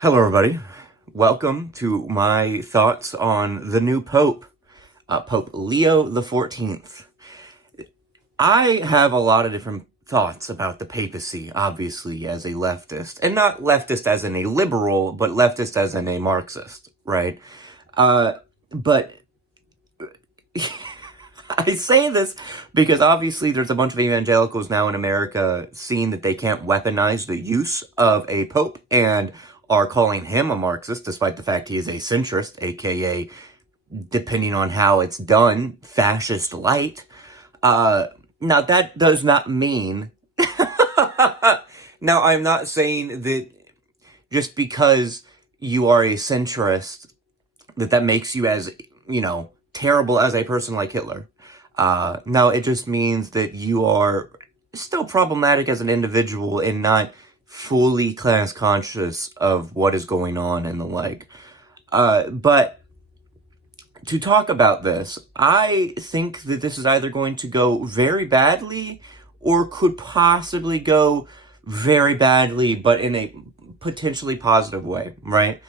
Hello, everybody. Welcome to my thoughts on the new Pope, Pope Leo the 14th. I have a lot of different thoughts about the papacy, obviously, as a leftist. And not leftist as in a liberal, but leftist as in a Marxist, right? But I say this because obviously there's a bunch of evangelicals now in America seeing that they can't weaponize the use of a pope and are calling him a Marxist, despite the fact he is a centrist, aka, depending on how it's done, fascist light. Now that does not mean. Now, I'm not saying that just because you are a centrist, that makes you as, terrible as a person like Hitler. No, it just means that you are still problematic as an individual and not fully class conscious of what is going on and the like. But to talk about this, I think that this is either going to go very badly or could possibly go very badly, but in a potentially positive way, right?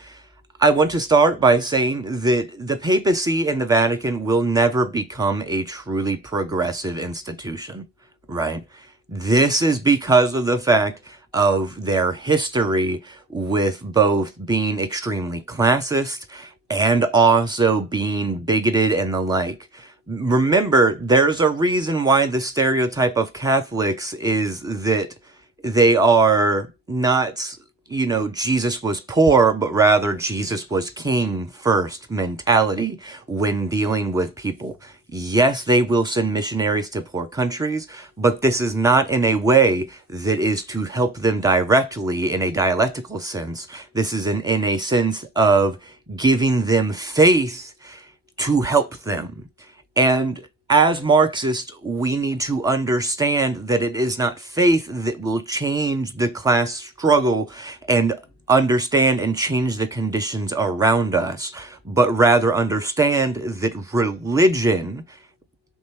I want to start by saying that the papacy and the Vatican will never become a truly progressive institution, right? This is because of the fact of their history with both being extremely classist and also being bigoted and the like. Remember, there's a reason why the stereotype of Catholics is that they are not, Jesus was poor, but rather Jesus was king first mentality when dealing with people. Yes, they will send missionaries to poor countries, but this is not in a way that is to help them directly in a dialectical sense. This is in a sense of giving them faith to help them. And as Marxists, we need to understand that it is not faith that will change the class struggle and understand and change the conditions around us, but rather understand that religion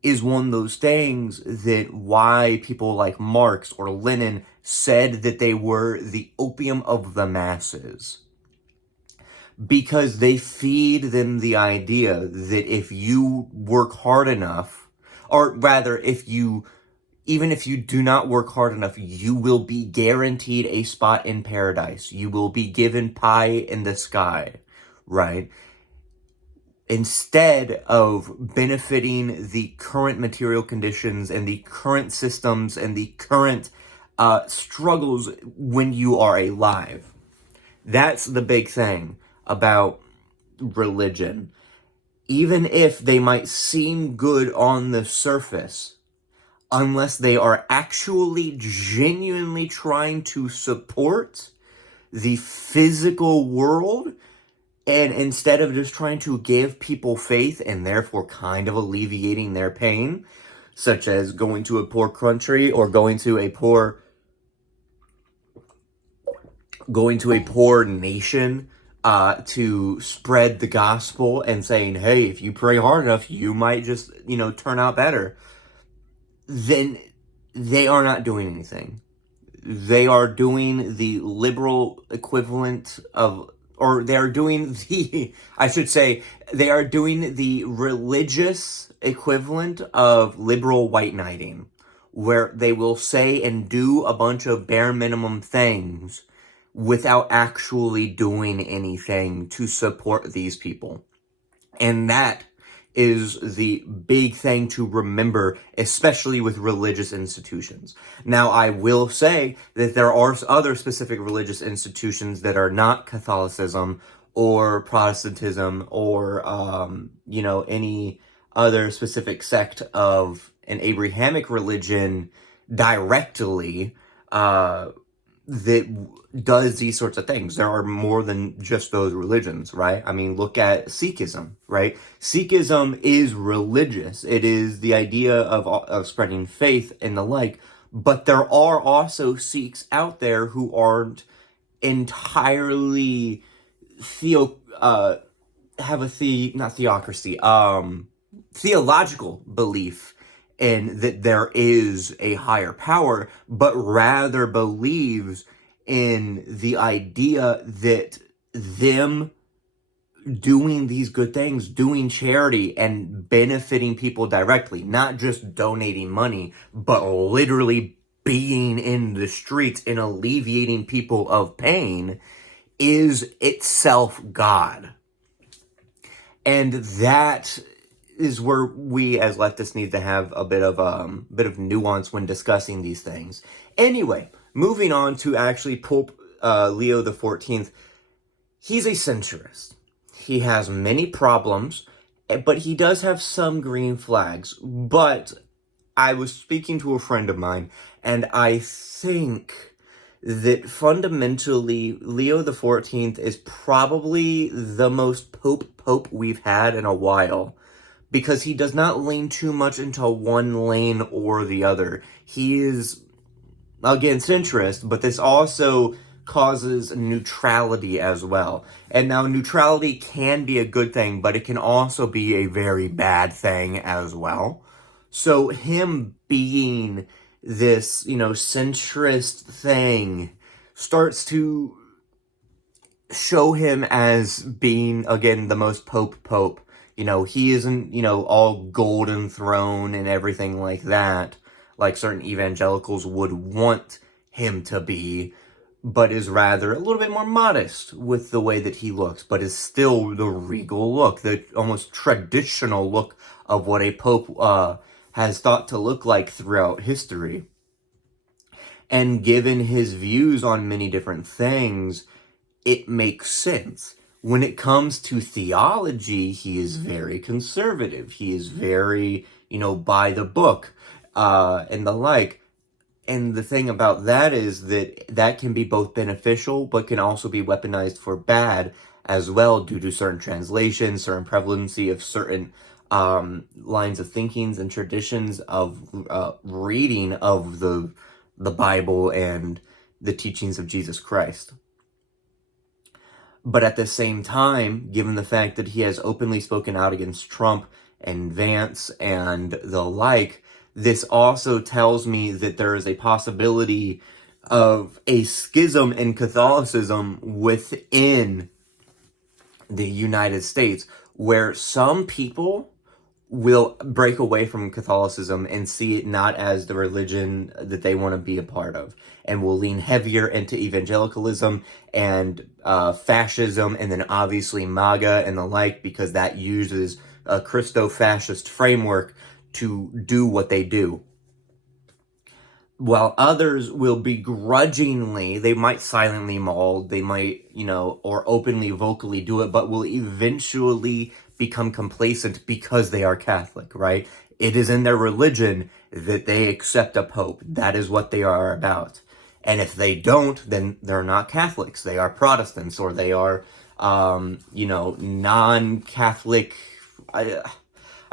is one of those things that why people like Marx or Lenin said that they were the opium of the masses. Because they feed them the idea that if you work hard enough, or rather, even if you do not work hard enough, you will be guaranteed a spot in paradise. You will be given pie in the sky, right? Instead of benefiting the current material conditions and the current systems and the current struggles when you are alive. That's the big thing about religion. Even if they might seem good on the surface, unless they are actually genuinely trying to support the physical world, and instead of just trying to give people faith and therefore kind of alleviating their pain, such as going to a poor country or going to a poor nation to spread the gospel and saying, hey, if you pray hard enough, you might just, turn out better, then they are not doing anything. They are doing the liberal equivalent of, or they are doing the, I should say, they are doing the religious equivalent of liberal white knighting, where they will say and do a bunch of bare minimum things without actually doing anything to support these people. And that is the big thing to remember, especially with religious institutions. Now, I will say that there are other specific religious institutions that are not Catholicism or Protestantism or, any other specific sect of an Abrahamic religion directly, that does these sorts of things. There are more than just those religions, right? I mean, look at Sikhism, right? Sikhism is religious. It is the idea of spreading faith and the like. But there are also Sikhs out there who aren't entirely have a not theocracy, theological belief in that there is a higher power, but rather believes in the idea that them doing these good things, doing charity and benefiting people directly, not just donating money, but literally being in the streets and alleviating people of pain, is itself God. And that is where we as leftists need to have a bit of nuance when discussing these things. Anyway, moving on to actually Pope Leo the 14th. He's a centrist. He has many problems, but he does have some green flags. But I was speaking to a friend of mine, and I think that fundamentally Leo the 14th is probably the most pope we've had in a while, because he does not lean too much into one lane or the other. He is, again, centrist, but this also causes neutrality as well. And now neutrality can be a good thing, but it can also be a very bad thing as well. So him being this, centrist thing starts to show him as being, again, the most pope. He isn't, all golden throne and everything like that, like certain evangelicals would want him to be, but is rather a little bit more modest with the way that he looks, but is still the regal look, the almost traditional look of what a pope has thought to look like throughout history. And given his views on many different things, it makes sense. When it comes to theology, he is very conservative. He is very, by the book, and the like. And the thing about that is that can be both beneficial, but can also be weaponized for bad as well, due to certain translations, certain prevalency of certain lines of thinkings and traditions of reading of the Bible and the teachings of Jesus Christ. But at the same time, given the fact that he has openly spoken out against Trump and Vance and the like, this also tells me that there is a possibility of a schism in Catholicism within the United States, where some people will break away from Catholicism and see it not as the religion that they want to be a part of, and will lean heavier into evangelicalism and fascism, and then obviously MAGA and the like, because that uses a Christo-fascist framework to do what they do. While others will begrudgingly, they might silently maul, they might, or openly, vocally do it, but will eventually become complacent because they are Catholic, right? It is in their religion that they accept a pope. That is what they are about. And if they don't, then they're not Catholics. They are Protestants, or they are, non-Catholic. I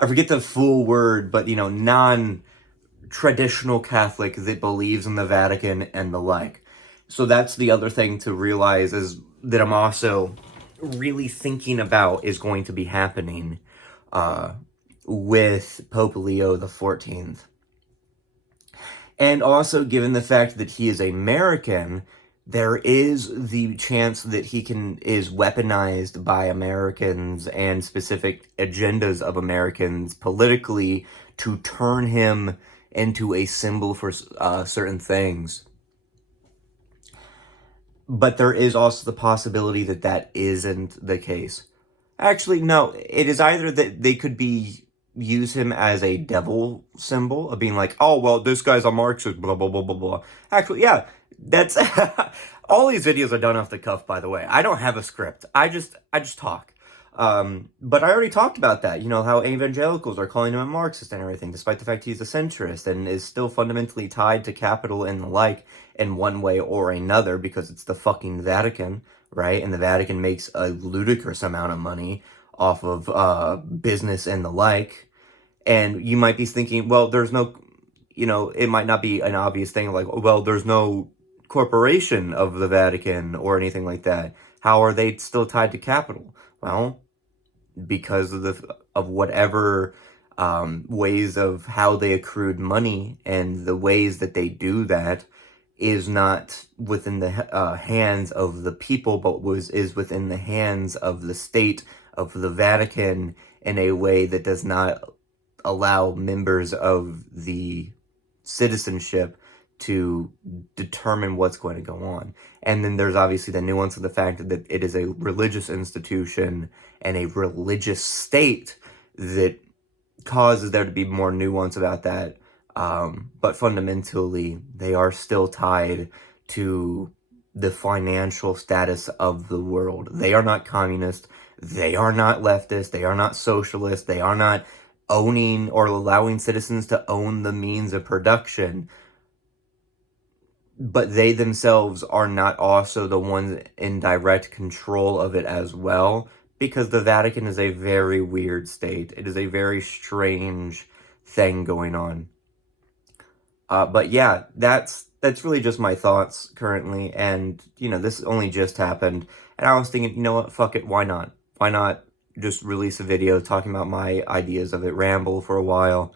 forget the full word, but, non-traditional Catholic that believes in the Vatican and the like. So that's the other thing to realize, is that I'm also really thinking about is going to be happening with Pope Leo the 14th. And also, given the fact that he is American, there is the chance that he is weaponized by Americans and specific agendas of Americans politically to turn him into a symbol for certain things. But there is also the possibility that that isn't the case. Actually, no, it is either that they could use him as a devil symbol of being like, oh, well, this guy's a Marxist, blah, blah, blah, blah, blah. Actually, yeah, that's, all these videos are done off the cuff, by the way. I don't have a script. I just talk. But I already talked about that, how evangelicals are calling him a Marxist and everything, despite the fact he's a centrist and is still fundamentally tied to capital and the like in one way or another, because it's the fucking Vatican, right? And the Vatican makes a ludicrous amount of money off of business and the like. And you might be thinking, well, there's no, it might not be an obvious thing, like, well, there's no corporation of the Vatican or anything like that. How are they still tied to capital? Well, because of whatever ways of how they accrued money and the ways that they do that, is not within the hands of the people, but is within the hands of the state, of the Vatican, in a way that does not allow members of the citizenship to determine what's going to go on. And then there's obviously the nuance of the fact that it is a religious institution and a religious state that causes there to be more nuance about that. But fundamentally, they are still tied to the financial status of the world. They are not communist. They are not leftist. They are not socialist. They are not owning or allowing citizens to own the means of production. But they themselves are not also the ones in direct control of it as well, because the Vatican is a very weird state. It is a very strange thing going on. But yeah, that's really just my thoughts currently, and, you know, this only just happened, and I was thinking, you know what, fuck it, why not? Why not just release a video talking about my ideas of it, ramble for a while,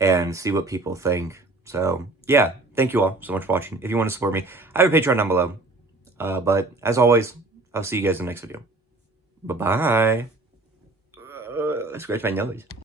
and see what people think. So, yeah, thank you all so much for watching. If you want to support me, I have a Patreon down below. But, as always, I'll see you guys in the next video. Bye-bye. Scratch my nose.